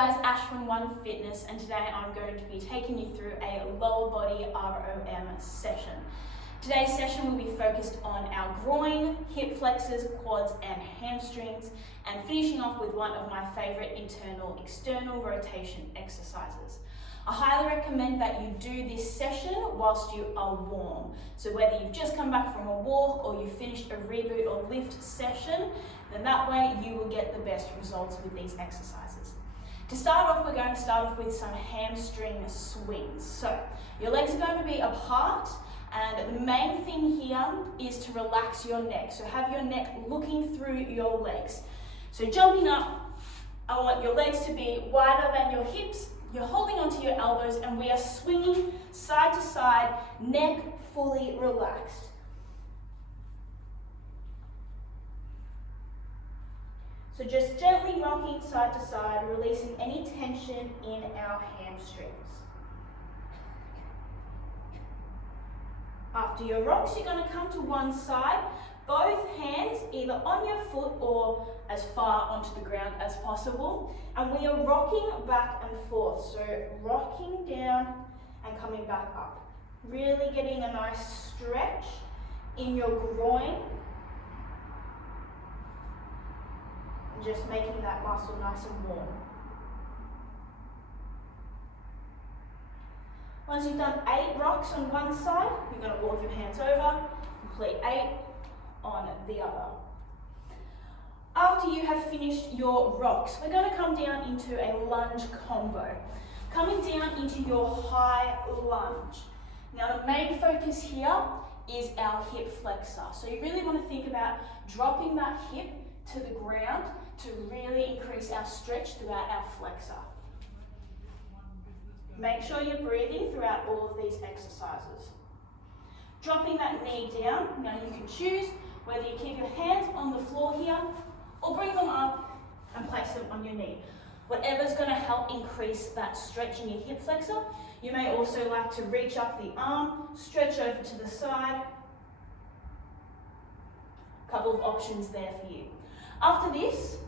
guys, Ash from One Fitness, and today I'm going to be taking you through a lower body ROM session. Today's session will be focused on our groin, hip flexors, quads and hamstrings, and finishing off with one of my favourite internal-external rotation exercises. I highly recommend that you do this session whilst you are warm. So whether you've just come back from a walk or you've finished a reboot or lift session, then that way you will get the best results with these exercises. To start off, we're going to start off with some hamstring swings. So your legs are going to be apart, and the main thing here is to relax your neck. So have your neck looking through your legs. So jumping up, I want your legs to be wider than your hips. You're holding onto your elbows and we are swinging side to side, neck fully relaxed. So just gently rocking side to side, releasing any tension in our hamstrings. After your rocks, you're going to come to one side, both hands either on your foot or as far onto the ground as possible. And we are rocking back and forth. So rocking down and coming back up. Really getting a nice stretch in your groin. And just making that muscle nice and warm. Once you've done 8 rocks on one side, you're going to walk your hands over, complete 8 on the other. After you have finished your rocks, we're going to come down into a lunge combo. Coming down into your high lunge. Now the main focus here is our hip flexor. So you really want to think about dropping that hip to the ground to really increase our stretch throughout our flexor. Make sure you're breathing throughout all of these exercises. Dropping that knee down. Now you can choose whether you keep your hands on the floor here or bring them up and place them on your knee. Whatever's going to help increase that stretch in your hip flexor. You may also like to reach up the arm, stretch over to the side. A couple of options there for you. After this,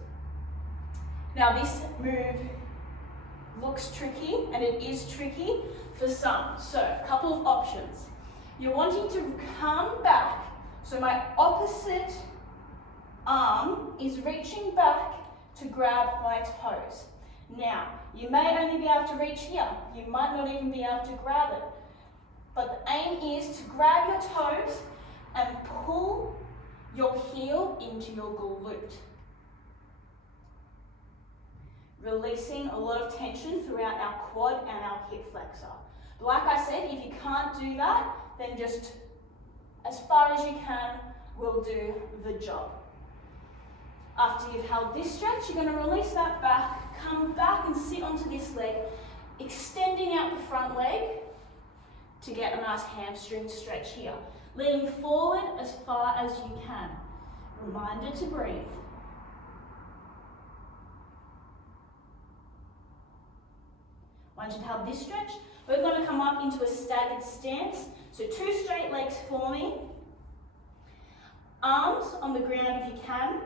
now this move looks tricky, and it is tricky for some. So a couple of options. You're wanting to come back. So my opposite arm is reaching back to grab my toes. Now, you may only be able to reach here. You might not even be able to grab it. But the aim is to grab your toes and pull your heel into your glute. Releasing a lot of tension throughout our quad and our hip flexor. But like I said, if you can't do that, then just as far as you can will do the job. After you've held this stretch, you're going to release that back, come back and sit onto this leg, extending out the front leg to get a nice hamstring stretch here. Leaning forward as far as you can. Reminder to breathe. Once you've held this stretch, we're going to come up into a staggered stance. So 2 straight legs forming. Arms on the ground if you can.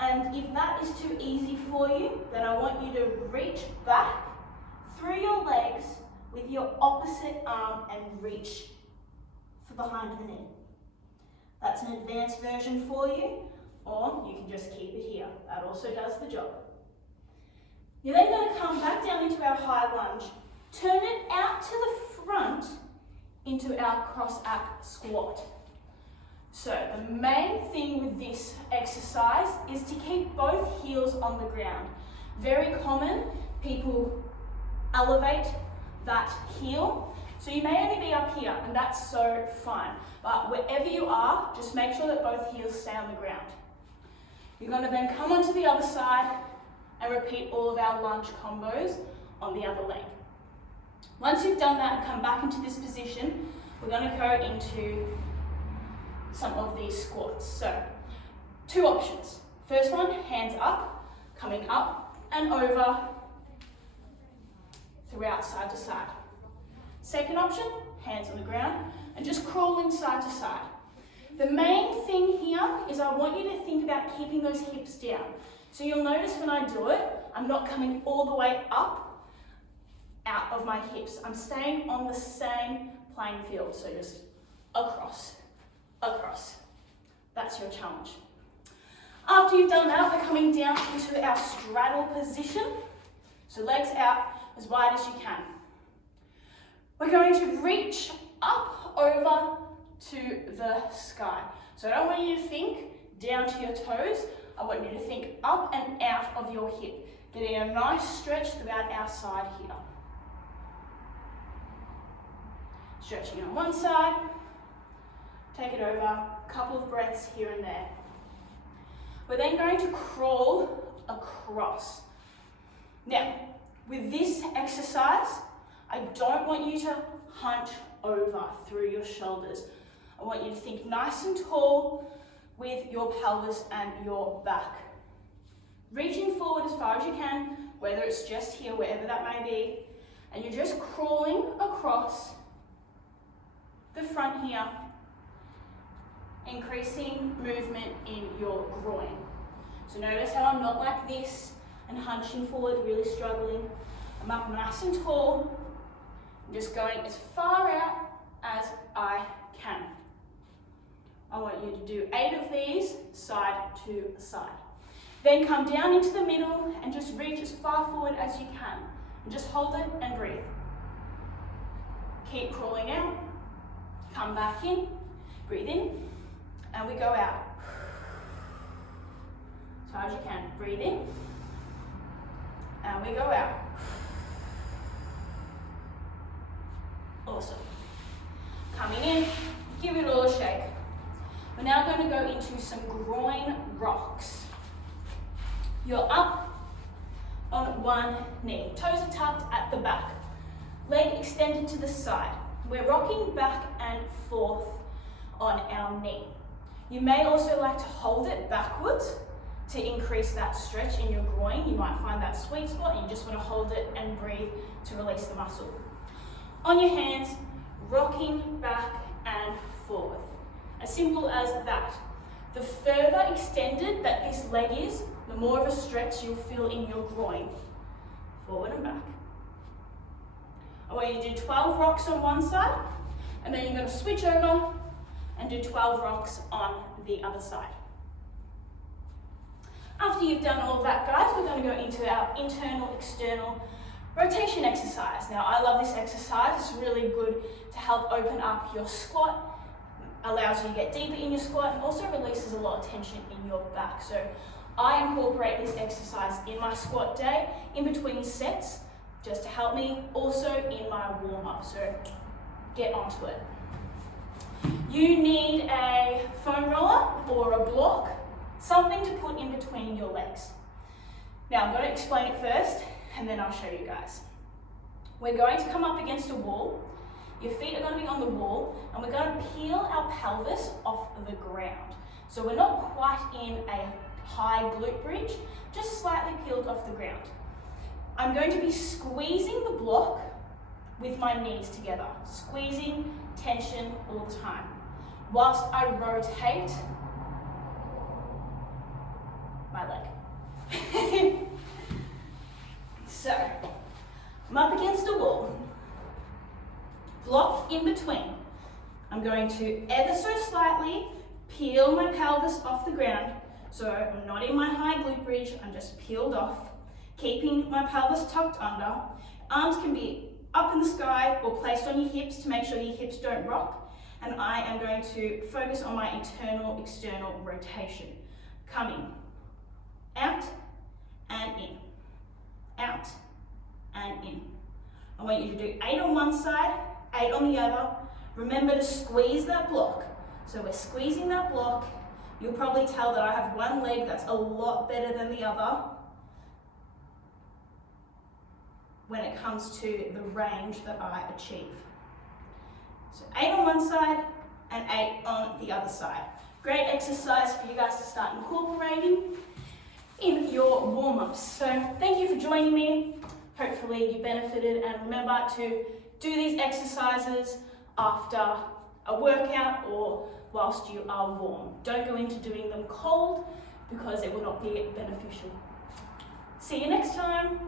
And if that is too easy for you, then I want you to reach back through your legs with your opposite arm and reach for behind the knee. That's an advanced version for you, or you can just keep it here. That also does the job. You're then going to come back down into our high lunge, turn it out to the front into our cross-app squat. So the main thing with this exercise is to keep both heels on the ground. Very common, people elevate that heel. So you may only be up here, and that's so fine. But wherever you are, just make sure that both heels stay on the ground. You're going to then come onto the other side and repeat all of our lunge combos on the other leg. Once you've done that and come back into this position, we're going to go into some of these squats. So 2 options. First one, hands up, coming up and over throughout side to side. Second option, hands on the ground and just crawling side to side. The main thing here is I want you to think about keeping those hips down. So you'll notice when I do it, I'm not coming all the way up out of my hips. I'm staying on the same playing field. So just across, across. That's your challenge. After you've done that, we're coming down into our straddle position. So legs out as wide as you can. We're going to reach up over to the sky. So I don't want you to think down to your toes. I want you to think up and out of your hip, getting a nice stretch throughout our side here. Stretching on one side, take it over, a couple of breaths here and there. We're then going to crawl across. Now, with this exercise, I don't want you to hunch over through your shoulders. I want you to think nice and tall with your pelvis and your back. Reaching forward as far as you can, whether it's just here, wherever that may be, and you're just crawling across the front here, increasing movement in your groin. So notice how I'm not like this and hunching forward, really struggling. I'm up nice and tall. I'm just going as far out as I can. I want you to do 8 of these, side to side. Then come down into the middle and just reach as far forward as you can. And just hold it and breathe. Keep crawling out. Come back in, breathe in, and we go out. As far as you can, breathe in, and we go out. Awesome. Coming in, give it all a shake. We're now going to go into some groin rocks. You're up on one knee. Toes are tucked at the back. Leg extended to the side. We're rocking back and forth on our knee. You may also like to hold it backwards to increase that stretch in your groin. You might find that sweet spot and you just want to hold it and breathe to release the muscle. On your hands, rocking back and forward. As simple as that. The further extended that this leg is, the more of a stretch you'll feel in your groin. Forward and back. I want you to do 12 rocks on one side, and then you're going to switch over and do 12 rocks on the other side. After you've done all of that, guys, we're going to go into our internal, external rotation exercise. Now, I love this exercise. It's really good to help open up your squat, allows you to get deeper in your squat, and also releases a lot of tension in your back. So I incorporate this exercise in my squat day, in between sets, just to help me, also in my warm-up, so get onto it. You need a foam roller or a block, something to put in between your legs. Now I'm going to explain it first, and then I'll show you guys. We're going to come up against a wall. Your feet are going to be on the wall, and we're going to peel our pelvis off the ground. So we're not quite in a high glute bridge, just slightly peeled off the ground. I'm going to be squeezing the block with my knees together, squeezing tension all the time, whilst I rotate my leg. So, I'm up against a wall, block in between. I'm going to ever so slightly peel my pelvis off the ground, so I'm not in my high glute bridge, I'm just peeled off. Keeping my pelvis tucked under. Arms can be up in the sky or placed on your hips to make sure your hips don't rock. And I am going to focus on my internal, external rotation. Coming out and in, out and in. I want you to do 8 on one side, 8 on the other. Remember to squeeze that block. So we're squeezing that block. You'll probably tell that I have one leg that's a lot better than the other when it comes to the range that I achieve. So 8 on one side and 8 on the other side. Great exercise for you guys to start incorporating in your warm-ups. So thank you for joining me. Hopefully you benefited, and remember to do these exercises after a workout or whilst you are warm. Don't go into doing them cold because it will not be beneficial. See you next time.